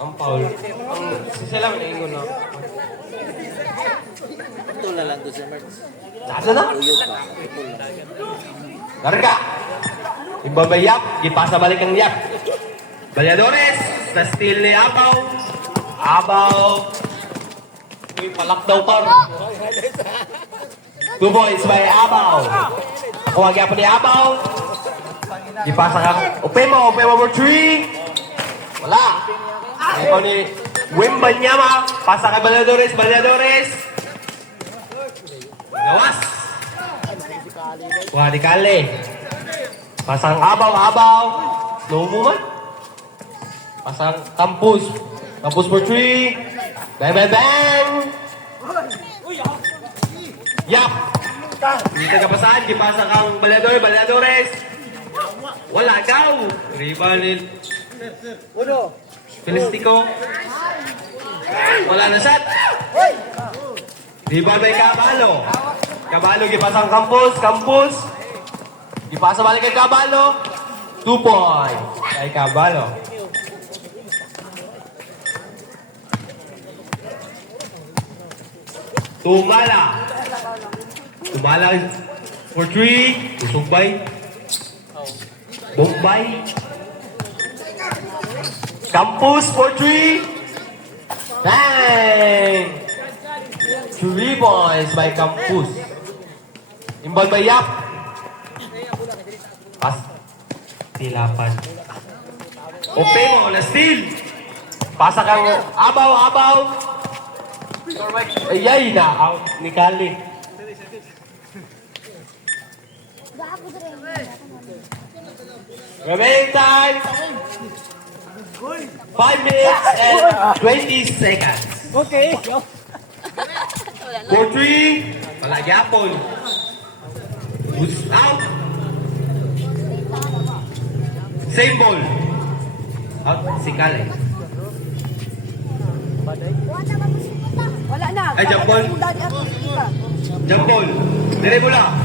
Ang foul. Sisa lang naingon na. Ito na lang doon sa Mertz. Nasa na? Uyog pa. Ito lang. Larga! Iba ba Yap? Ipasa balik ang Yap. Balyadores! Na steal ni Abaw. Abaw! Uy, palak daw par. 2 points by Abaw. Nakuha gyapon ni Abaw. Ipasa kang Upemo for 3. Wala. Ikaw ni Wimbanyama. Pasa kay Balyadores. Gawas. Wah, di Kale. Pasang Abaw. Slow mo man. Pasang Campus for 3. Bang. Yap. Dito ka pasaan. Gipasa kang Balyadores. Wala daw. Ribalin. Felistico. Wala na shot. Ribal by Cabalo gipasang Campus. Gipasa balik kay Cabalo. 2 points kay Cabalo. Tumala for 3. Susugbay. Bombay. Campus for 3. Bang! 3 points by Campus. Imbal by Yap. Pas. Tilapan. Opemo na steal. Pasa kang Abaw. Ayay na. Out ni Kali. Remaining time. 5 minutes and 20 seconds. Okay. For 3. Wala gyapon. Who's out? Same ball. Out si Kale. Wala na. Ay, jump ball. Jump ball. Dire bola.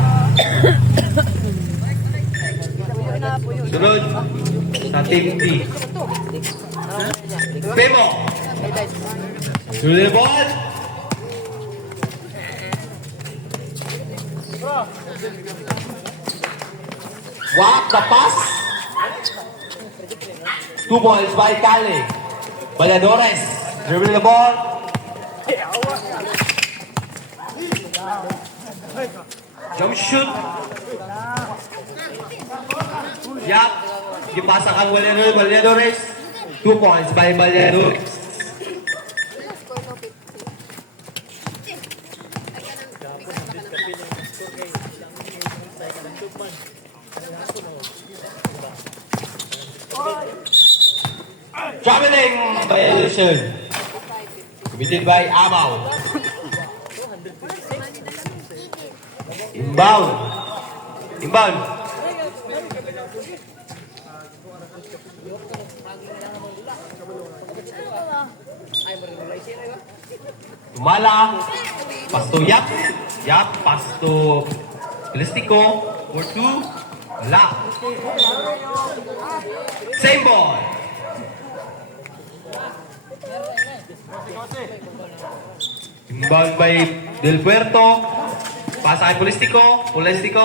Sunod. Sa team T. Pemo. Sunod na ball. Wap the pass. 2 balls by Kale. Balyadores. Dribble the ball. Jump shoot. Yap. Gipasa kang Balyadores. 2 points by Balyadores. Traveling violation. Committed by Abaw. Inbound. Tumala. Pasto Yap. Pasto Felistico. For 2. Wala. Same ball. Inbound by Del Puerto. Pasa kay Felistico.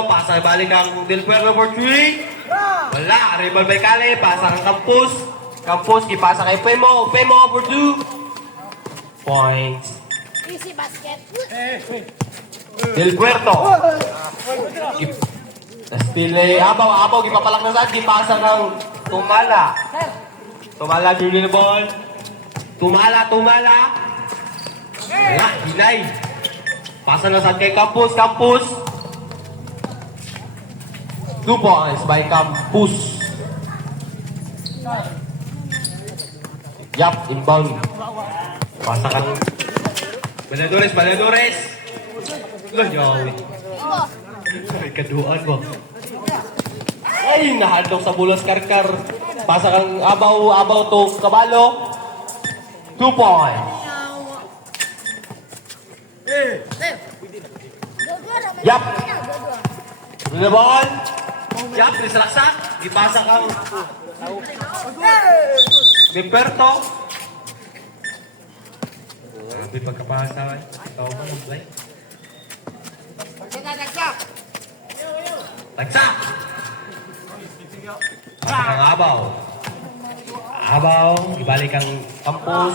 Pasa balik ang Del Puerto for 3. Wala. Ribal by Kale. Pasa kang Campus. Ipasa kay Pemo for 2 points. Easy basket. Del Puerto. Steal ni Abaw. Gipapalak na saan. Gipasa kang Tumala dribble the ball. Tumala. Wala, hinay. Pasa na saan kay Campus. 2 points by Campus. Yap, inbound. Pasa kang Balyadores. Yawi. Ay, kaduan mo. Ay, nahandok sa bulos karkar. Pasa kang Abaw to Cabalo. 2 points. Yap. Dribble the ball. Yap, nisalaksak. Ipasa kang Gilberto. May pagkapasa. Ito mo, Blay. Tagsak! Pasang ang Abaw. Abaw, ibalik ang campus.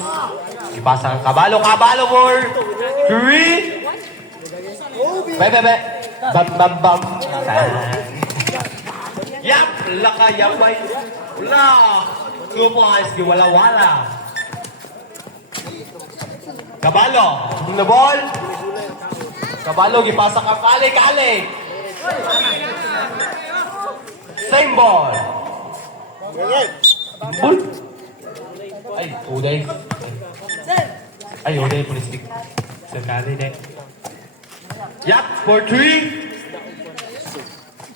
Ipasa ang Kabalo. Kabalo for 3. Bye. Bam, bam, bam. Yap! Laka, yapay. Wala! 2 points, di wala-wala. Kabalo, na ball. Kabalo, gipasa ka kali. Same ball. Ball. Ay, Uday. Ay, Uday, pulistik. Sarkali, ne. Yap, for 3.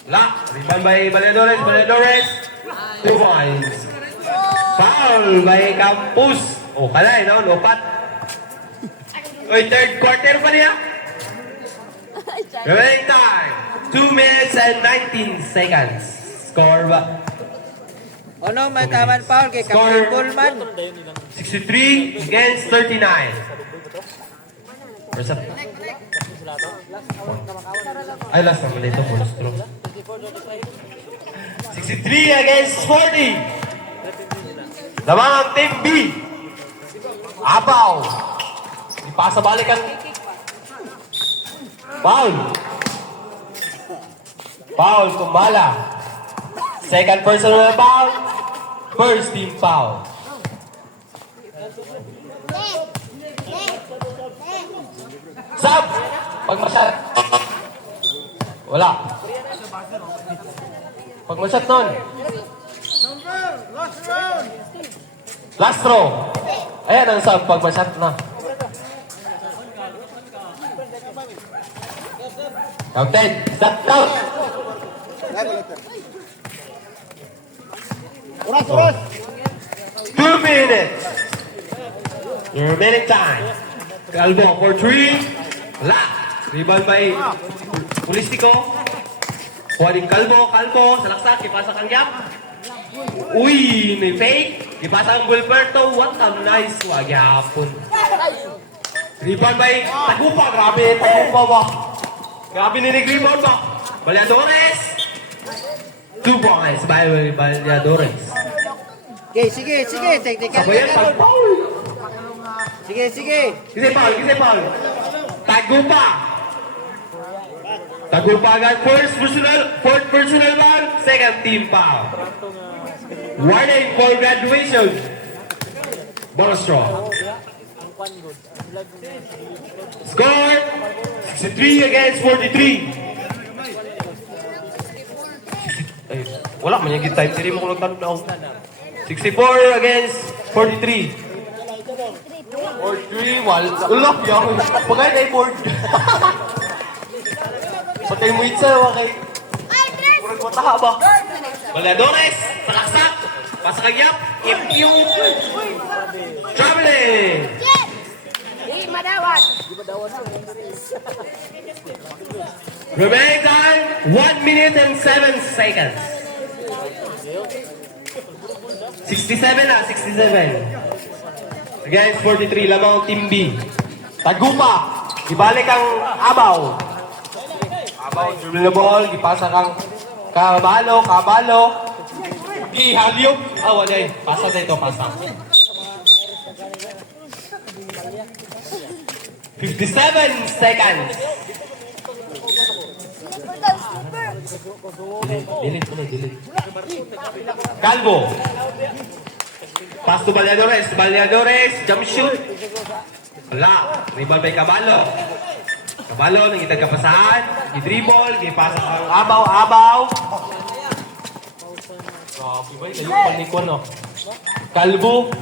La, rebound by Valedores. 2 points. Foul by Campus. Oh, kalay, no? Lopat. Oy, third quarter pa niya. Remaining time. 2 minutes and 19 seconds. Score ba? Ano, may taman foul kay Score. Captain Pullman. 63 against 39. Where's up? Ay, last naman ito. Bonus throw. 63 against 40. Lamang ang Team B. Abaw. Ipasa balik ang foul. Foul, Kumbala. Second personal foul. First team foul. Sab! Pagmasat. Wala. Pagmasat nun. Last throw. Ayan ang sab. Pagmasat na. Counted. Stop count. Oras. 2 minutes. Your remaining time. Calvo for 3. Wala. Rebound by Pulistiko. Kuhanin Calvo. Salaksak. Ipasa kang Yap. Uy, may fake. Ipasa ang Gilberto. What a nice wag yapon. Rebound by Tagupa. Grabe, Tagupa ba? Grabe ninig-rebound ba? Valedores. 2 points by Valedores. Okay, sige. Technical. Sabayan pag-foul. Sige. Kasi Paul. Tagupa agad. Fourth personal foul. Second team foul. Warning for graduation. Bonus draw. Score 63 against 43. Ay, wala man yung time. Siri mo kung nagtanong 64 against 43. 43, wala yung pagay na yung board. Patay mo itsa, wakay. Kurang mataha ba? Valedores, salaksak, pasa kagyap, impyo. Traveling. Madawat. Remaining time, 1 minute and 7 seconds. 67. Against 43, lamang Team B. Tagupa, ibalik ang Abaw. Dribble na ball, ipasa kang Kabalo. Di, Halyop. Wala eh. Pasa dito, pasa. 57 seconds. Delete. Calvo. Pass to Valedores. Jump shoot. Wala. Rebound by Kabalo. Kabalo, nangitag kapasahan. I-dribble. Ipasa ang Abaw. Grabe ba? Galing panikon, no? Calvo.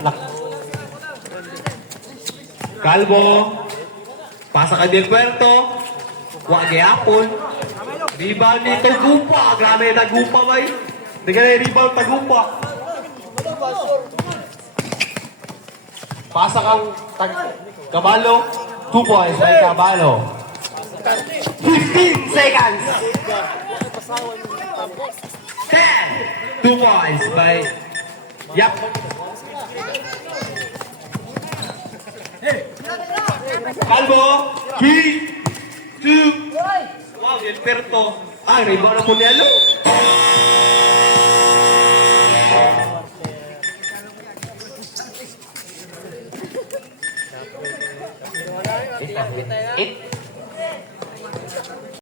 Pasa ka Del Puerto. Wag yapon. Rebound ni Tagupa. Grabe Tagupa ba eh? Hindi ka na rebound Tagupa. Pasa kang Kabalo. 2 points by Kabalo. 15 seconds. 10. 2 points by Yap. Calvo. 3, 2. Wow, Del Puerto. Ah, rebound na po ni Alo. It.